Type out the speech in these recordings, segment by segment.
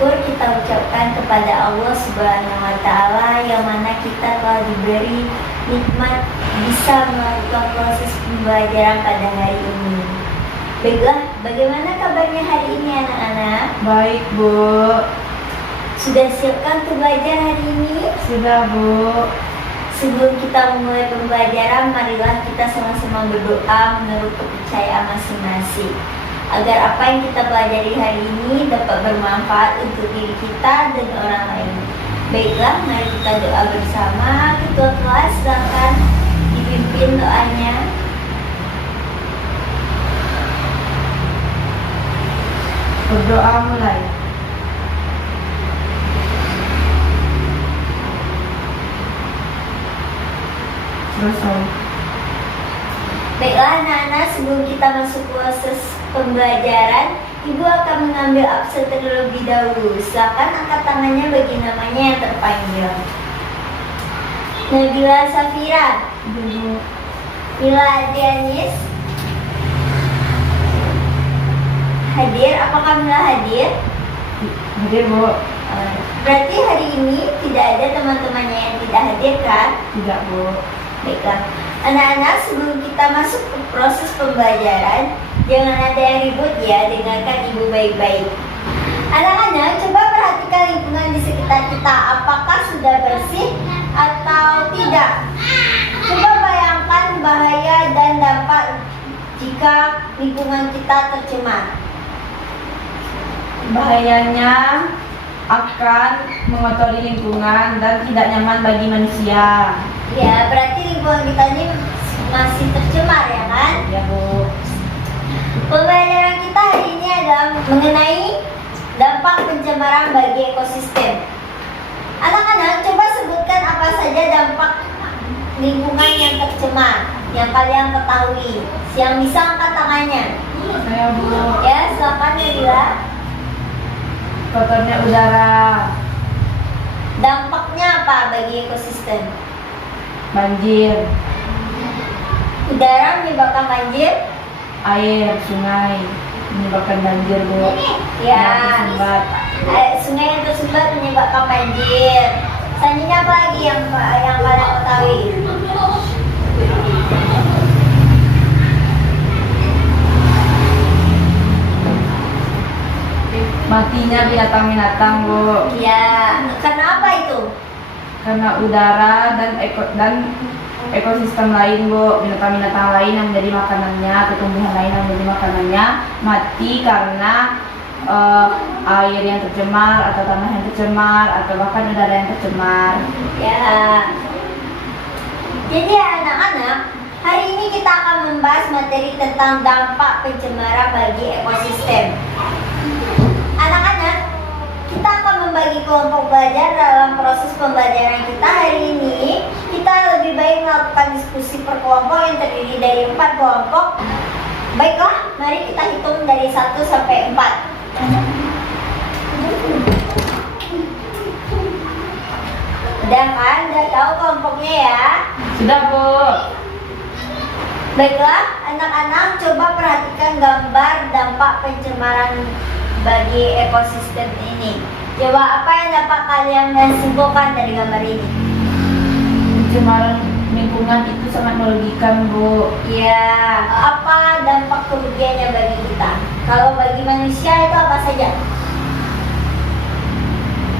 syukur kita ucapkan kepada Allah Subhanahu wa Ta'ala, yang mana kita telah diberi nikmat bisa melakukan proses pembelajaran pada hari ini. Baiklah, bagaimana kabarnya hari ini anak-anak? Baik, Bu. Sudah siapkan untuk belajar hari ini? Sudah, Bu. Sebelum kita memulai pembelajaran, marilah kita sama-sama berdoa menurut kepercayaan masing-masing, agar apa yang kita pelajari hari ini dapat bermanfaat untuk diri kita dan orang lain. Baiklah, mari kita doa bersama. Ketua kelas, silakan dipimpin doanya. Berdoa mulai. Selesai. Baiklah anak-anak, sebelum kita masuk proses pembelajaran, Ibu akan mengambil absen terlebih dahulu. Silakan angkat tangannya bagi namanya yang terpanggil. Nabila Safira, Bu. Mila Adrianis, hadir. Apakah Mila hadir? Hadir, Bu. Berarti hari ini tidak ada teman-temannya yang tidak hadir kan? Tidak, Bu. Baiklah, anak-anak, sebelum kita masuk ke proses pembelajaran, jangan ada yang ribut ya, dengarkan Ibu baik-baik. Anak-anak, coba perhatikan lingkungan di sekitar kita, apakah sudah bersih atau tidak? Coba bayangkan bahaya dan dampak jika lingkungan kita tercemar. Bahayanya akan mengotori lingkungan dan tidak nyaman bagi manusia. Ya, berarti lingkungan kita ini masih tercemar ya kan? Ya, Bu. Pembelajaran kita hari ini adalah mengenai dampak pencemaran bagi ekosistem. Anak-anak, coba sebutkan apa saja dampak lingkungan yang tercemar yang kalian ketahui. Yang bisa angkat tangannya. Saya, Bu. Ya, silakan ya Bila. Kotornya udara, Dampaknya apa bagi ekosistem? banjir, Udara menyebabkan banjir. air, sungai menyebabkan banjir, Bu. Ya. Yang tersumbat. Sungai yang tersumbat menyebabkan banjir. Selanjutnya apa lagi yang kalian ketahui? Matinya binatang-binatang, Bu. Ya, karena apa itu? Karena udara dan ekosistem lain, Bu. Binatang-binatang lain yang menjadi makanannya, tumbuhan lain yang menjadi makanannya mati karena air yang tercemar atau tanah yang tercemar atau bahkan udara yang tercemar. Ya. Jadi anak-anak, hari ini kita akan membahas materi tentang dampak pencemaran bagi ekosistem. Anak-anak, kita akan membagi kelompok belajar dalam proses pembelajaran kita hari ini. Kita lebih baik melakukan diskusi per kelompok yang terdiri dari 4 kelompok. Baiklah, mari kita hitung dari 1 sampai 4. Udah kan? Udah tahu kelompoknya ya? Sudah, Bu. Baiklah, anak-anak, coba perhatikan gambar dampak pencemaran bagi ekosistem ini. Coba apa yang dapat kalian simpulkan dari gambar ini? Pencemaran lingkungan itu sangat merugikan, Bu. Ya, apa dampak kerugiannya bagi kita? Kalau bagi manusia itu apa saja?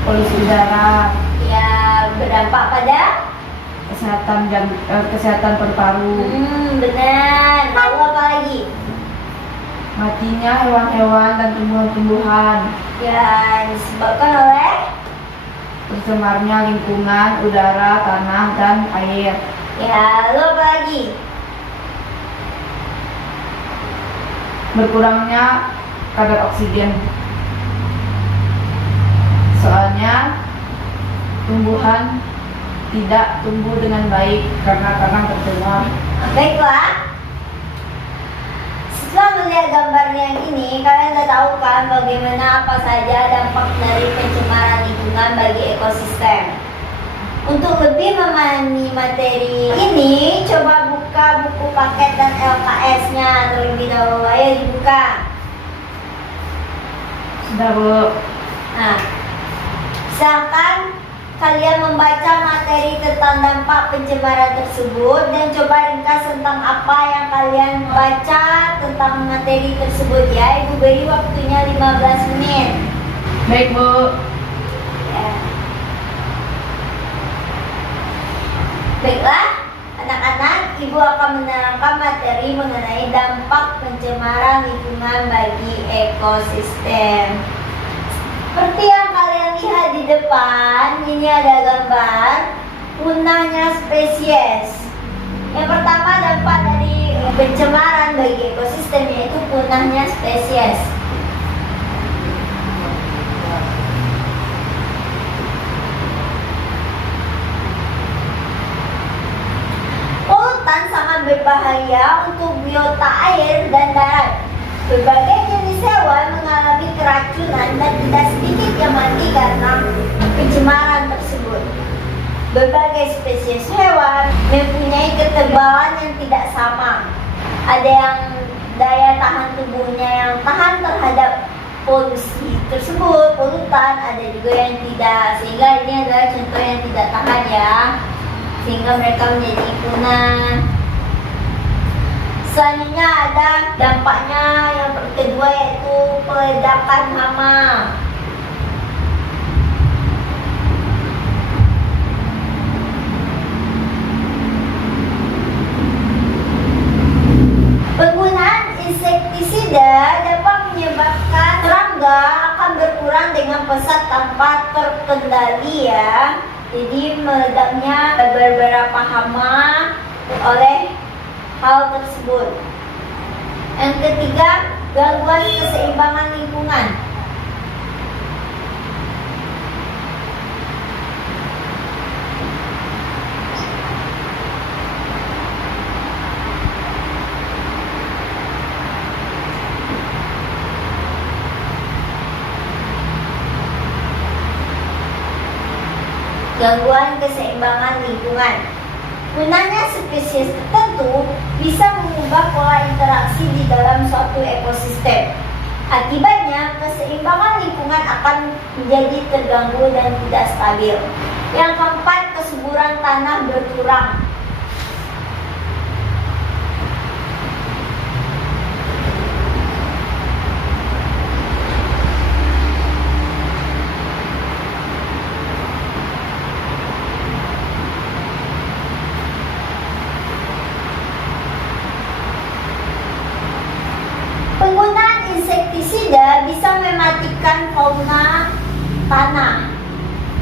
Polusi udara, Ya, berdampak pada kesehatan paru-paru, benar. Lalu apa lagi? matinya hewan-hewan dan tumbuhan-tumbuhan, Ya, disebabkan oleh tercemarnya lingkungan, udara, tanah, dan air. ya, lalu apa lagi? Berkurangnya kadar oksigen. Soalnya tumbuhan tidak tumbuh dengan baik karena tanah tercemar. Baiklah, setelah melihat gambar yang ini, kalian sudah tahu kan bagaimana apa saja dampak dari pencemaran lingkungan bagi ekosistem. Untuk lebih memahami materi ini, coba buka buku paket dan LKS-nya terlebih dahulu. Ayo dibuka. Sudah, Bu. Nah, silakan kalian membaca materi tentang dampak pencemaran tersebut dan coba ringkas tentang apa yang kalian baca tentang materi tersebut ya. Ibu beri waktunya 15 menit. Baik, Bu. Ya. Baiklah, anak-anak, Ibu akan menerangkan materi mengenai dampak pencemaran lingkungan bagi ekosistem. Seperti yang kalian lihat di depan, ini ada gambar punahnya spesies. Yang pertama, dampak dari pencemaran bagi ekosistem yaitu punahnya spesies. Polutan sangat berbahaya untuk biota air dan darat. Berbagai jenis hewan mengalami keracunan dan tidak sedikit yang mati karena pencemaran tersebut. Berbagai spesies hewan mempunyai ketebalan yang tidak sama. Ada yang daya tahan tubuhnya yang tahan terhadap polusi tersebut, polutan, ada juga yang tidak. Sehingga ini adalah contoh yang tidak tahan ya. Sehingga mereka menjadi punah. Selanjutnya ada dampaknya yang kedua yaitu peledakan hama. Penggunaan insektisida dapat menyebabkan serangga akan berkurang dengan pesat tanpa terkendali ya. Jadi meledaknya beberapa hama oleh hal tersebut. Yang ketiga, gangguan keseimbangan lingkungan. Gangguan keseimbangan lingkungan. Punahnya spesies tertentu bisa mengubah pola interaksi di dalam suatu ekosistem. Akibatnya, keseimbangan lingkungan akan menjadi terganggu dan tidak stabil. Yang keempat, kesuburan tanah berkurang. Penggunaan insektisida bisa mematikan fauna tanah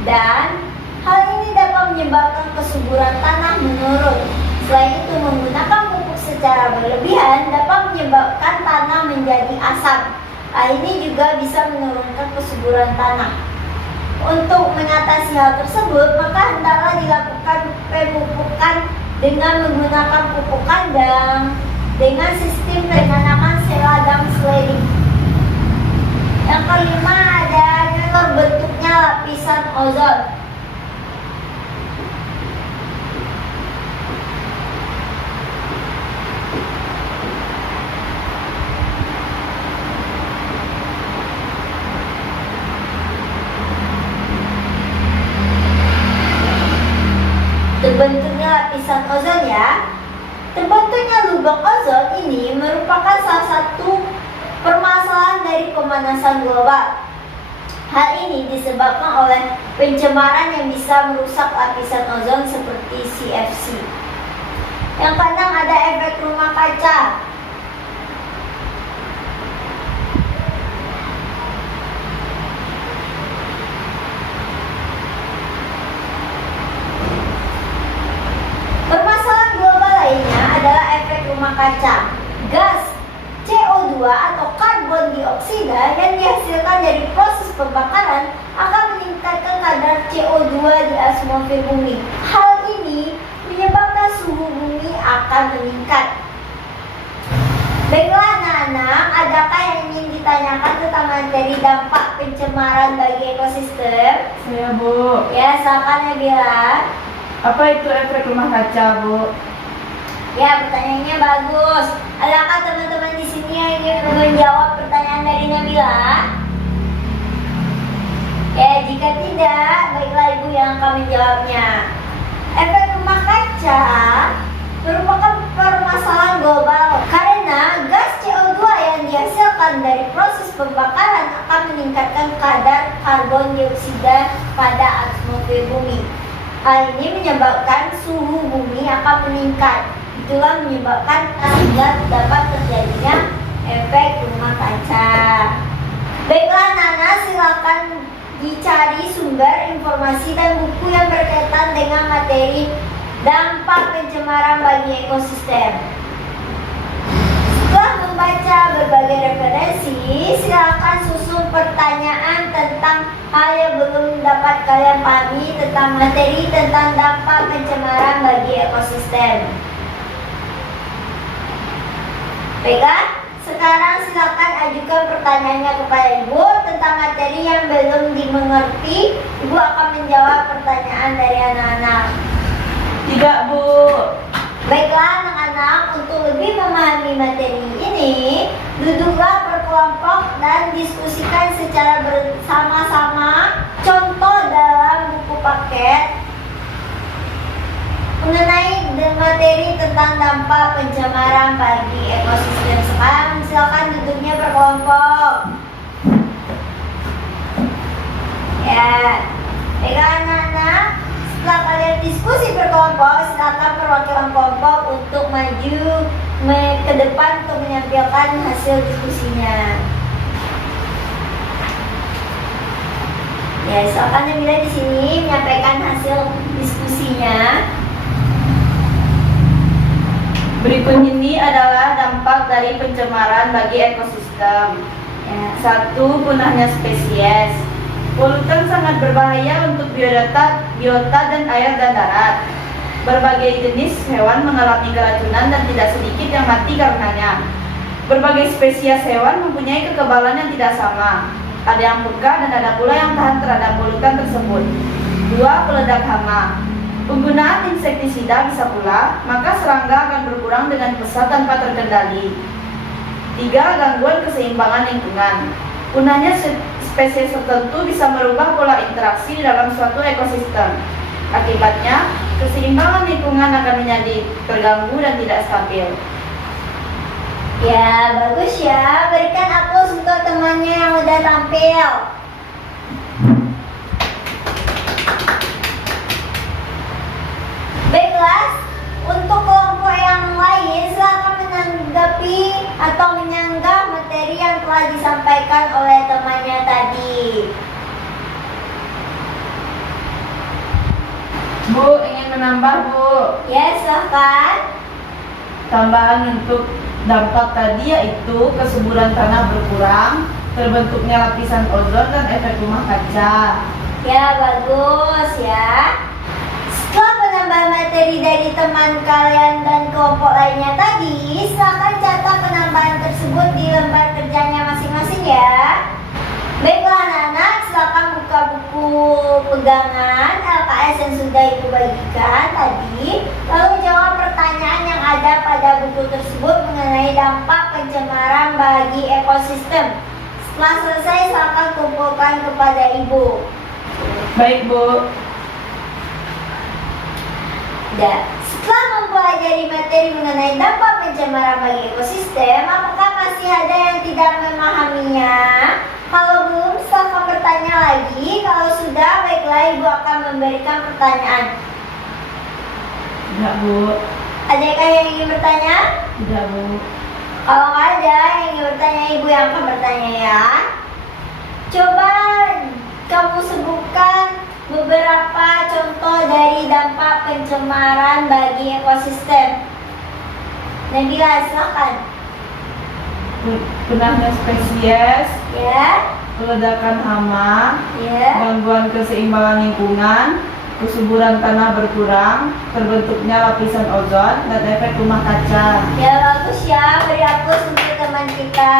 dan hal ini dapat menyebabkan kesuburan tanah menurun. Selain itu, menggunakan pupuk secara berlebihan dapat menyebabkan tanah menjadi asam. Hal ini juga bisa menurunkan kesuburan tanah. Untuk mengatasi hal tersebut, maka hendaklah dilakukan pemupukan dengan menggunakan pupuk kandang dengan sistem penanaman seladang sliding. Yang kelima ada terbentuknya lapisan ozon. Terbentuknya lapisan ozon ya. Terbentuknya lubang ozon ini merupakan salah satu permasalahan dari pemanasan global. Hal ini disebabkan oleh pencemaran yang bisa merusak lapisan ozon seperti CFC. Yang keenam ada efek rumah kaca. Permasalahan global lainnya adalah efek rumah kaca. Gas CO2 atau karbon dioksida yang dihasilkan dari proses pembakaran akan meningkatkan kadar CO2 di atmosfer bumi. Hal ini menyebabkan suhu bumi akan meningkat. Baiklah anak-anak, adakah yang ingin ditanyakan tentang materi dampak pencemaran bagi ekosistem? Saya, Bu. Ya, silakan Nabila. Apa itu efek rumah kaca, Bu? Ya, pertanyaannya bagus. Adakah teman-teman di sini yang ingin menjawab pertanyaan dari Nabila? yang akan menjawabnya. Efek rumah kaca merupakan permasalahan global karena gas CO2 yang dihasilkan dari proses pembakaran akan meningkatkan kadar karbon dioksida pada atmosfer bumi. Hal ini menyebabkan suhu bumi akan meningkat. Itulah menyebabkan sehingga dapat terjadinya efek rumah kaca. Baiklah Nana, silakan dicari sumber informasi dan buku yang berkaitan dengan materi dampak pencemaran bagi ekosistem. Setelah membaca berbagai referensi, silakan susun pertanyaan tentang hal yang belum dapat kalian pahami tentang materi tentang dampak pencemaran bagi ekosistem. Baiklah, sekarang silakan ajukan pertanyaannya kepada Ibu tentang materi yang belum dimengerti. Ibu akan menjawab pertanyaan dari anak-anak. Tidak, Bu. Baiklah anak-anak, untuk lebih memahami materi ini, duduklah berkelompok dan diskusikan secara bersama-sama contoh dalam buku paket mengenai materi tentang dampak pencemaran bagi ekosistem. Sekarang silakan duduknya berkelompok. Ya, baiklah anak-anak, setelah kalian diskusi berkelompok, silakan perwakilan kelompok untuk maju ke depan untuk menyampaikan hasil diskusinya. Ya, silakan Nabila di sini menyampaikan hasil diskusinya. Berikut ini adalah dampak dari pencemaran bagi ekosistem. Ya. 1. Punahnya spesies. Polutan sangat berbahaya untuk biota dan air dan darat. Berbagai jenis hewan mengalami keracunan dan tidak sedikit yang mati karenanya. Berbagai spesies hewan mempunyai kekebalan yang tidak sama. Ada yang peka dan ada pula yang tahan terhadap polutan tersebut. 2. Peledak hama. Penggunaan insektisida bisa pula, maka serangga akan berkurang dengan pesat tanpa terkendali. 3. Gangguan keseimbangan lingkungan. Punahnya spesies tertentu bisa merubah pola interaksi dalam suatu ekosistem. Akibatnya, keseimbangan lingkungan akan menjadi terganggu dan tidak stabil. Ya, bagus ya. Berikan aplaus untuk temannya yang udah tampil. Baiklah, untuk kelompok yang lain silakan menanggapi atau menyanggah materi yang telah disampaikan oleh temannya tadi. Bu, ingin menambah, Bu. Ya, silahkan. Tambahan untuk dampak tadi yaitu kesuburan tanah berkurang, terbentuknya lapisan ozon dan efek rumah kaca. Ya, bagus ya. Setelah penambahan materi dari teman kalian dan kelompok lainnya tadi, silakan catat penambahan tersebut di lembar kerjanya masing-masing ya. Baiklah anak-anak, silakan buka buku pegangan LKS yang sudah Ibu bagikan tadi. Lalu jawab pertanyaan yang ada pada buku tersebut mengenai dampak pencemaran bagi ekosistem. Setelah selesai, silakan kumpulkan kepada Ibu. Baik, Bu. Setelah mempelajari materi mengenai dampak pencemaran bagi ekosistem, apakah masih ada yang tidak memahaminya? Kalau belum, silakan bertanya lagi. Kalau sudah, baiklah Ibu akan memberikan pertanyaan. Tidak, Bu. Adakah yang ingin bertanya? Tidak, Bu. Kalau nggak ada yang ingin bertanya, Ibu yang akan bertanya ya. Coba kamu sebutkan beberapa contoh dari dampak pencemaran bagi ekosistem. Nabila, silakan. Punahnya spesies, Ya, ledakan hama, ya. gangguan keseimbangan lingkungan, kesuburan tanah berkurang, terbentuknya lapisan ozon, dan efek rumah kaca. Ya, bagus ya. Beri aplaus untuk teman kita.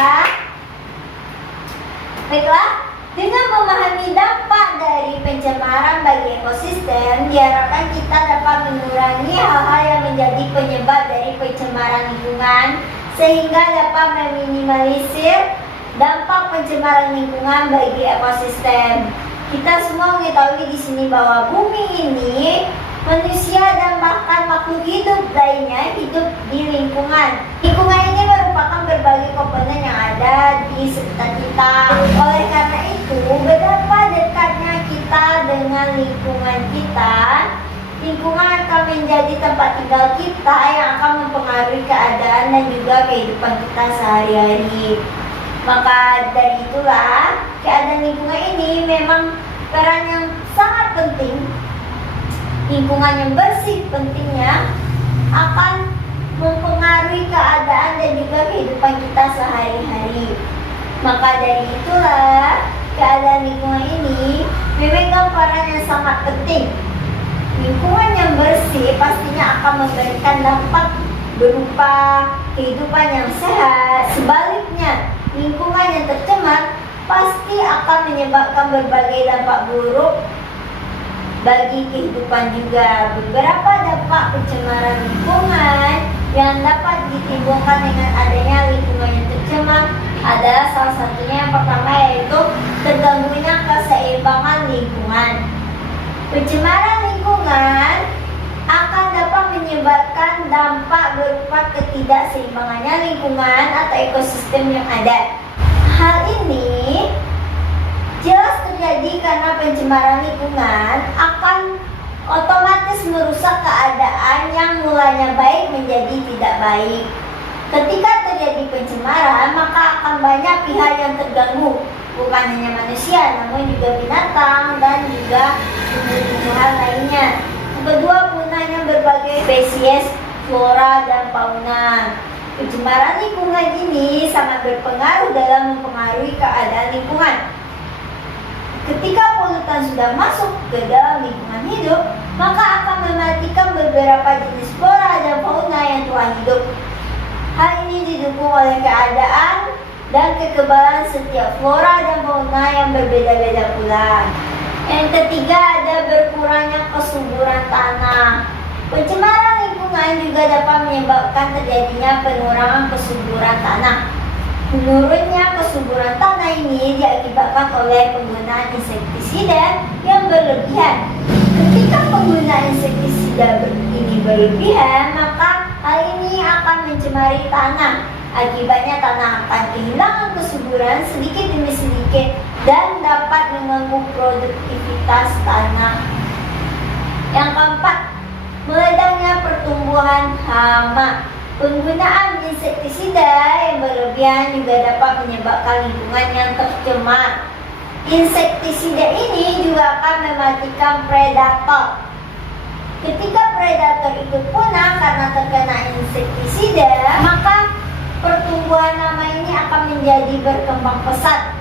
Baiklah, dengan memahami dampak dari pencemaran bagi ekosistem, diharapkan kita dapat mengurangi hal-hal yang menjadi penyebab dari pencemaran lingkungan, sehingga dapat meminimalisir dampak pencemaran lingkungan bagi ekosistem. Kita semua mengetahui di sini bahwa bumi ini, manusia dan bahkan makhluk hidup lainnya hidup di lingkungan. Lingkungan ini merupakan berbagai komponen yang ada di sekitar kita. Oleh karena itu, betapa dekatnya kita dengan lingkungan kita, lingkungan akan menjadi tempat tinggal kita yang akan mempengaruhi keadaan dan juga kehidupan kita sehari-hari. Maka dari itulah, keadaan lingkungan ini memang peran yang sangat penting. Lingkungan yang bersih pentingnya akan mempengaruhi keadaan dan juga kehidupan kita sehari-hari. Maka dari itulah, keadaan lingkungan ini memegang peran yang sangat penting. Lingkungan yang bersih pastinya akan memberikan dampak berupa kehidupan yang sehat. Sebaliknya, lingkungan yang tercemar pasti akan menyebabkan berbagai dampak buruk bagi kehidupan juga. Beberapa dampak pencemaran lingkungan yang dapat ditimbulkan dengan adanya lingkungan yang tercemar adalah salah satunya yang pertama, yaitu terganggunya keseimbangan lingkungan. Pencemaran lingkungan akan dapat menyebabkan dampak berupa ketidakseimbangannya lingkungan atau ekosistem yang ada. Hal ini jelas terjadi karena pencemaran lingkungan akan otomatis merusak keadaan yang mulanya baik menjadi tidak baik. Ketika terjadi pencemaran, maka akan banyak pihak yang terganggu, bukan hanya manusia, namun juga binatang dan juga tumbuh-tumbuhan lainnya. Yang kedua, punahnya berbagai spesies flora dan fauna. Pencemaran lingkungan ini sangat berpengaruh dalam mempengaruhi keadaan lingkungan. Ketika polutan sudah masuk ke dalam lingkungan hidup, maka akan mematikan beberapa jenis flora dan fauna yang telah hidup. Hal ini didukung oleh keadaan dan kekebalan setiap flora dan fauna yang berbeda-beda pula. Yang ketiga, ada berkurangnya kesuburan tanah. Pencemaran lingkungan juga dapat menyebabkan terjadinya penurunan kesuburan tanah. Menurunnya kesuburan tanah ini diakibatkan oleh penggunaan insektisida yang berlebihan. Ketika penggunaan insektisida ini berlebihan, maka hal ini akan mencemari tanah. Akibatnya tanah akan kehilangan kesuburan sedikit demi sedikit dan dapat mengganggu produktivitas tanah. Yang keempat, meledaknya pertumbuhan hama. Penggunaan insektisida yang berlebihan juga dapat menyebabkan lingkungan yang tercemar. Insektisida ini juga akan mematikan predator. Ketika predator itu punah karena terkena insektisida, maka pertumbuhan hama ini akan menjadi berkembang pesat.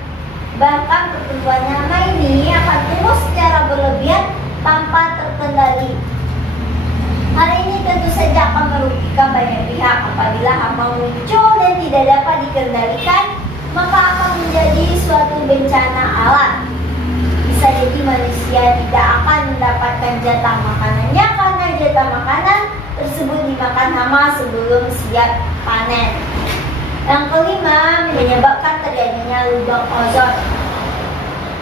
Bahkan pertumbuhan hama ini akan tumbuh secara berlebihan tanpa terkendali. Hal ini tentu saja akan merugikan banyak pihak. Apabila hama muncul dan tidak dapat dikendalikan, maka akan menjadi suatu bencana alam. Bisa jadi manusia tidak akan mendapatkan jatah makanannya karena jatah makanan tersebut dimakan hama sebelum siap panen. Yang kelima, menyebabkan terjadinya lubang ozon.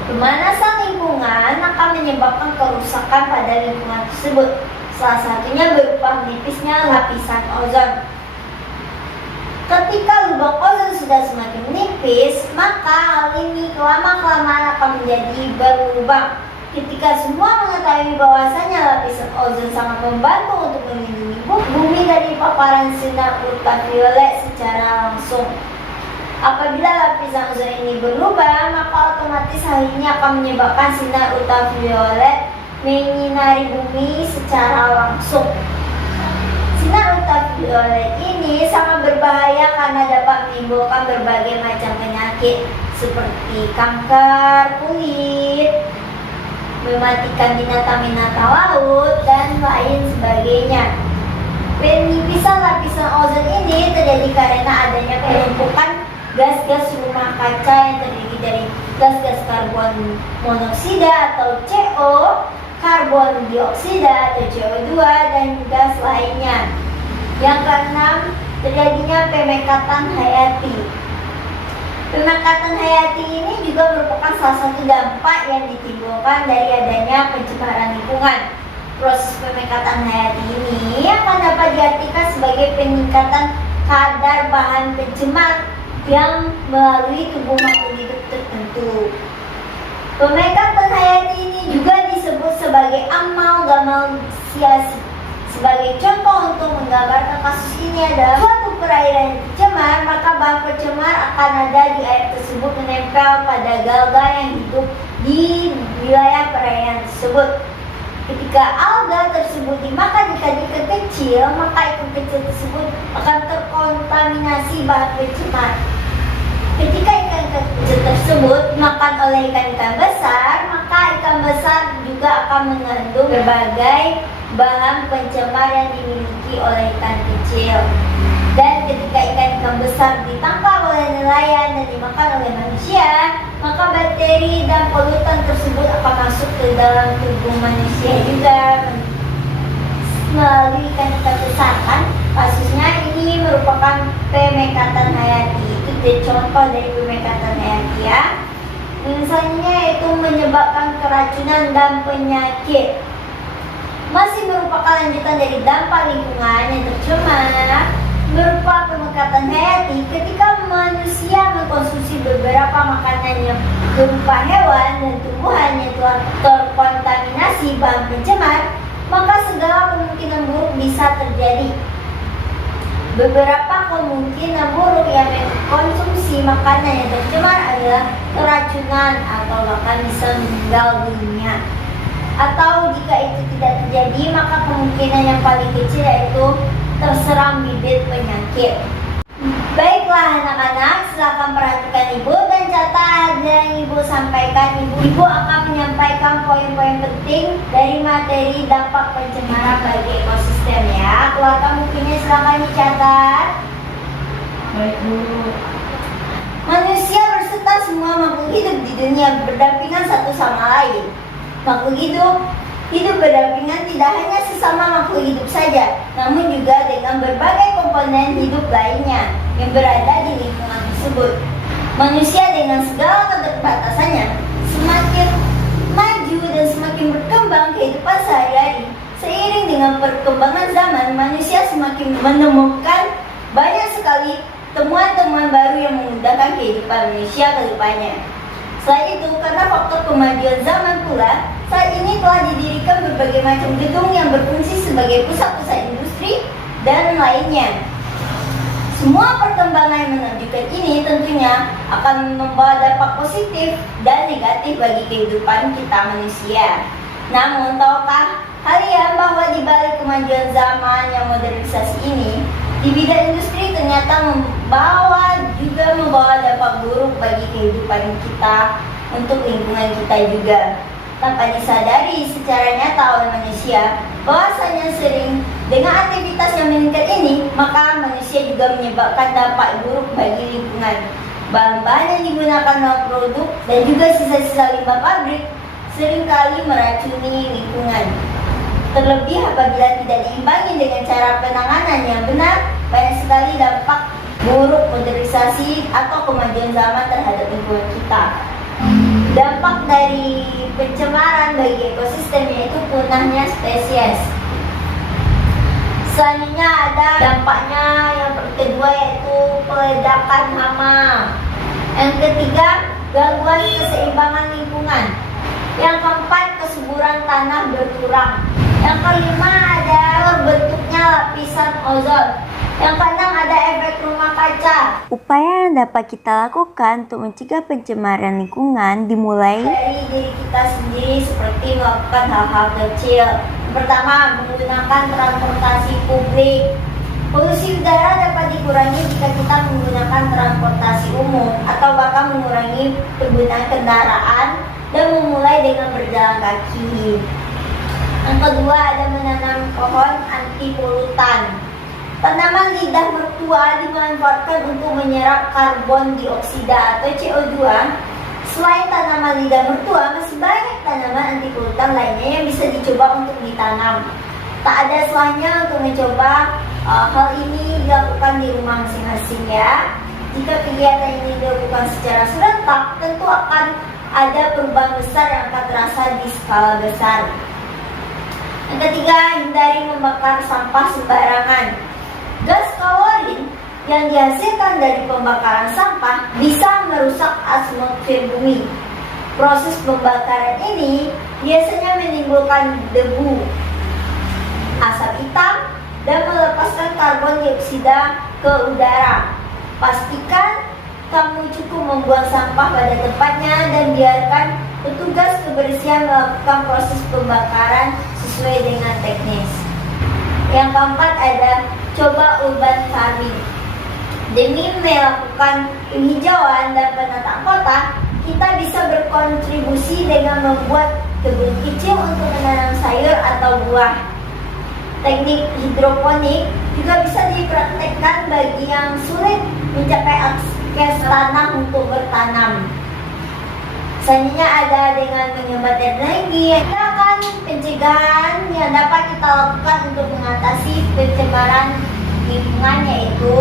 Pemanasan lingkungan akan menyebabkan kerusakan pada lingkungan tersebut. Salah satunya berupa menipisnya lapisan ozon. Ketika lubang ozon sudah semakin menipis, maka hal ini kelamaan akan menjadi berlubang. Ketika semua mengetahui bahwasanya lapisan ozon sangat membantu untuk melindungi bumi dari paparan sinar ultraviolet secara langsung. Apabila lapisan ozon ini berlubang, maka otomatis hal ini akan menyebabkan sinar ultraviolet menyinari bumi secara langsung. Sinar ultraviolet ini sangat berbahaya karena dapat menimbulkan berbagai macam penyakit seperti kanker kulit, mematikan binatang-binatang laut, dan lain sebagainya. Penipisan lapisan ozon ini terjadi karena adanya penumpukan gas-gas rumah kaca yang terdiri dari gas-gas karbon monoksida atau CO, karbon dioksida atau CO2, dan gas lainnya. Yang keenam, terjadinya pemekatan hayati. Pemakatan hayati ini juga merupakan salah satu dampak yang ditimbulkan dari adanya pencemaran lingkungan. Proses pemakatan hayati ini akan dapat diartikan sebagai peningkatan kadar bahan pencemar yang melalui tubuh makhluk hidup tertentu. Pemakatan hayati ini juga disebut sebagai amalgamasi. Sebagai contoh untuk menggambarkan kasus ini adalah suatu perairan tercemar, maka bahan pencemar akan ada di air tersebut menempel pada alga yang hidup di wilayah perairan tersebut. Ketika alga tersebut dimakan ikan-ikan kecil, maka ikan kecil tersebut akan terkontaminasi bahan pencemar. Ketika ikan kecil tersebut dimakan oleh ikan-ikan besar, maka ikan besar juga akan mengandung berbagai bahan pencemar yang dimiliki oleh ikan kecil. Dan ketika ikan-ikan besar ditangkap oleh nelayan dan dimakan oleh manusia, maka bakteri dan polutan tersebut akan masuk ke dalam tubuh manusia juga melalui ikan-ikan besar kan. Kasusnya ini merupakan pemekatan hayati. Itu contoh dari pemekatan hayati ya. Misalnya yaitu menyebabkan keracunan dan penyakit. Masih merupakan lanjutan dari dampak lingkungan yang tercemar berupa pemekatan hayati ketika manusia mengkonsumsi beberapa makanan yang berupa hewan dan tumbuhan yang telah terkontaminasi bahan pencemar, maka segala kemungkinan buruk bisa terjadi. Beberapa kemungkinan buruk yang mengkonsumsi makanan yang tercemar adalah keracunan atau bahkan bisa meninggal dunia. Atau jika itu tidak terjadi, maka kemungkinan yang paling kecil yaitu terserang bibit penyakit. Baiklah anak-anak, silakan perhatikan ibu dan catat yang ibu sampaikan. Ibu akan menyampaikan poin-poin penting dari materi dampak pencemaran bagi ekosistem ya. Keluarkan bukunya, silakan dicatat. Baik Bu. Manusia berserta semua makhluk hidup di dunia berdampingan satu sama lain. Makhluk hidup berdampingan tidak hanya sesama makhluk hidup saja, namun juga dengan berbagai komponen hidup lainnya yang berada di lingkungan tersebut. Manusia dengan segala keterbatasannya semakin maju dan semakin berkembang kehidupan sehari-hari. Seiring dengan perkembangan zaman, manusia semakin menemukan banyak sekali temuan-temuan baru yang memudahkan kehidupan manusia ke depannya. Selain itu, karena faktor kemajuan zaman pula, saat ini telah didirikan berbagai macam gedung yang berfungsi sebagai pusat-pusat industri dan lainnya. Semua perkembangan yang menunjukkan ini tentunya akan membawa dampak positif dan negatif bagi kehidupan kita manusia. Namun, tahukah kalian bahwa di balik kemajuan zaman yang modernisasi ini, di bidang industri ternyata membawa dampak buruk bagi kehidupan kita untuk lingkungan kita juga. Tanpa disadari secara nyata oleh manusia, bahwasanya sering dengan aktivitas yang meningkat ini, maka manusia juga menyebabkan dampak buruk bagi lingkungan. Bahan-bahan yang digunakan dalam produk dan juga sisa-sisa limbah pabrik seringkali meracuni lingkungan. Terlebih apabila tidak diimbangi dengan cara penanganan yang benar, banyak sekali dampak buruk modernisasi atau kemajuan zaman terhadap lingkungan kita. Dampak dari pencemaran bagi ekosistem yaitu punahnya spesies. Selanjutnya ada dampaknya yang kedua yaitu peledakan hama. Yang ketiga, gangguan keseimbangan lingkungan. Yang keempat, kesuburan tanah berkurang. Yang kelima ada terbentuknya lapisan ozon. Yang keenam ada efek rumah kaca. Upaya yang dapat kita lakukan untuk mencegah pencemaran lingkungan dimulai dari diri kita sendiri seperti melakukan hal-hal kecil. Pertama, menggunakan transportasi publik. Polusi udara dapat dikurangi jika kita menggunakan transportasi umum atau bahkan mengurangi penggunaan kendaraan dan memulai dengan berjalan kaki. Yang kedua ada menanam pohon anti polutan. Tanaman lidah mertua dimanfaatkan untuk menyerap karbon dioksida atau CO2. Selain tanaman lidah mertua, masih banyak tanaman anti polutan lainnya yang bisa dicoba untuk ditanam. Tak ada salahnya untuk mencoba hal ini dilakukan di rumah masing-masing ya. Jika kegiatan ini dilakukan secara serentak, tentu akan ada perubahan besar yang akan terasa di skala besar. Yang ketiga, hindari membakar sampah sembarangan. Gas klorin yang dihasilkan dari pembakaran sampah bisa merusak atmosfer bumi. Proses pembakaran ini biasanya menimbulkan debu, asap hitam, dan melepaskan karbon dioksida ke udara. Pastikan kamu cukup membuang sampah pada tempatnya dan biarkan petugas kebersihan melakukan proses pembakaran sesuai dengan teknis. Yang keempat ada coba urban farming. Demi melakukan penghijauan dan penataan kota, kita bisa berkontribusi dengan membuat kebun kecil untuk menanam sayur atau buah. Teknik hidroponik juga bisa dipraktekkan bagi yang sulit mencapai akses tanah untuk bertanam. Selanjutnya ada dengan menghemat energi. Tindakan pencegahan yang dapat kita lakukan untuk mengatasi pencemaran lingkungan, yaitu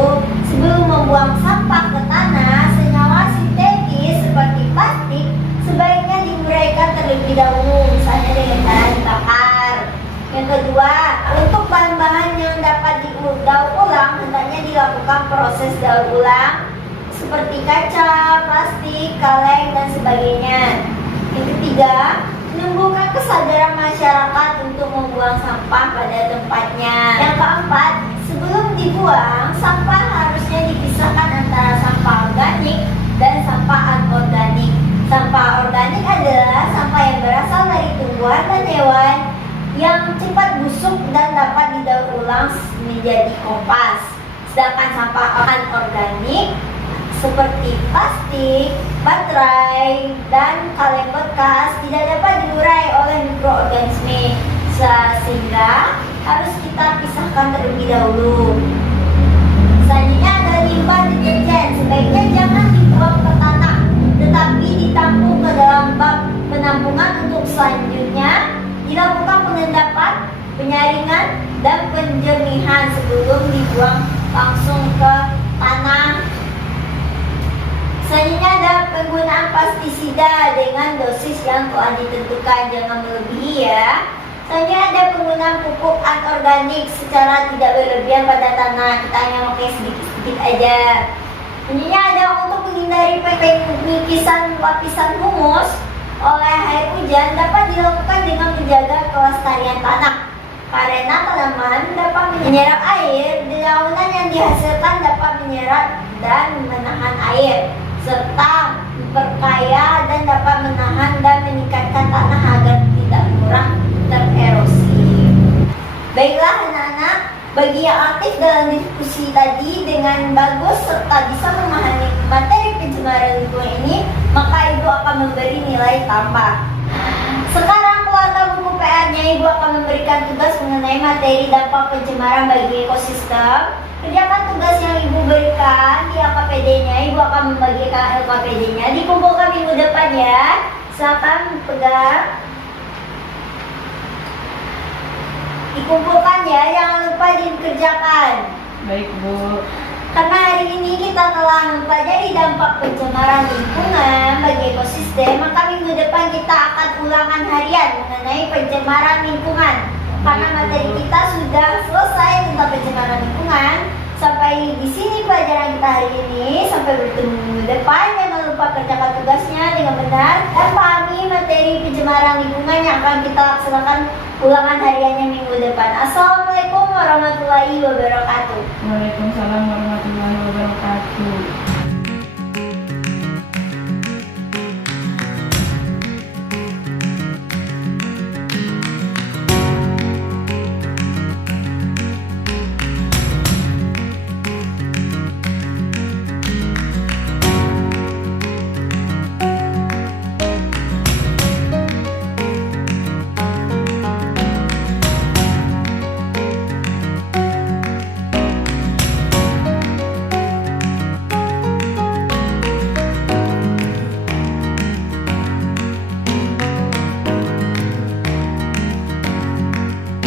sebelum membuang sampah ke tanah, senyawa sintetis seperti plastik sebaiknya diuraikan terlebih dahulu, misalnya dengan cara dibakar. Yang kedua, untuk bahan-bahan yang dapat didaur ulang, hendaknya dilakukan proses daur ulang seperti kaca, plastik, kaleng, dan sebagainya. Yang ketiga, menumbuhkan kesadaran masyarakat untuk membuang sampah pada tempatnya. Yang keempat, sebelum dibuang, sampah harusnya dipisahkan antara sampah organik dan sampah anorganik. Sampah organik adalah sampah yang berasal dari tumbuhan dan hewan yang cepat busuk dan dapat didaur ulang menjadi kompas. Sedangkan sampah anorganik seperti plastik, baterai, dan kaleng bekas tidak dapat diurai oleh mikroorganisme, sehingga harus kita pisahkan terlebih dahulu. Selanjutnya ada limbah deterjen. Sebaiknya jangan dibuang ke tanah, tetapi ditampung ke dalam bak penampungan untuk selanjutnya dilakukan pengendapan, penyaringan, dan penjernihan sebelum dibuang langsung ke tanah. Selanjutnya ada penggunaan pestisida dengan dosis yang telah ditentukan, jangan melebihi ya. Selanjutnya ada penggunaan pupuk anorganik secara tidak berlebihan pada tanah, kita hanya pakai sedikit-sedikit aja. Selanjutnya ada untuk menghindari penipisan lapisan humus oleh air hujan dapat dilakukan dengan menjaga kelestarian tanah. Karena tanaman dapat menyerap air, dedaunan yang dihasilkan dapat menyerap dan menahan air, serta memperkaya dan dapat menahan dan meningkatkan tanah agar tidak mudah tererosi. Baiklah anak-anak, bagi yang aktif dalam diskusi tadi dengan bagus serta bisa memahami materi pencemaran lingkungan ini, maka Ibu akan memberi nilai tambah. Sekarang keluarkan buku PR-nya, Ibu akan memberikan tugas mengenai materi dampak pencemaran bagi ekosistem. Kerjakan tugas yang Ibu berikan di LKPD-nya, Ibu akan membagikan LKPD-nya. Dikumpulkan minggu depan ya. Silakan pegang. Dikumpulkan ya, jangan lupa dikerjakan. Baik, Bu. Karena hari ini kita telah mempelajari dampak pencemaran lingkungan bagi ekosistem, maka minggu depan kita akan ulangan harian mengenai pencemaran lingkungan. Karena materi kita sudah selesai tentang pencemaran lingkungan. Sampai di sini pelajaran kita hari ini. Sampai bertemu minggu depan. Jangan lupa kerjakan tugasnya dengan benar dan pahami materi pencemaran lingkungan yang akan kita laksanakan ulangan hariannya minggu depan. Assalamualaikum warahmatullahi wabarakatuh. Waalaikumsalam warahmatullahi wabarakatuh.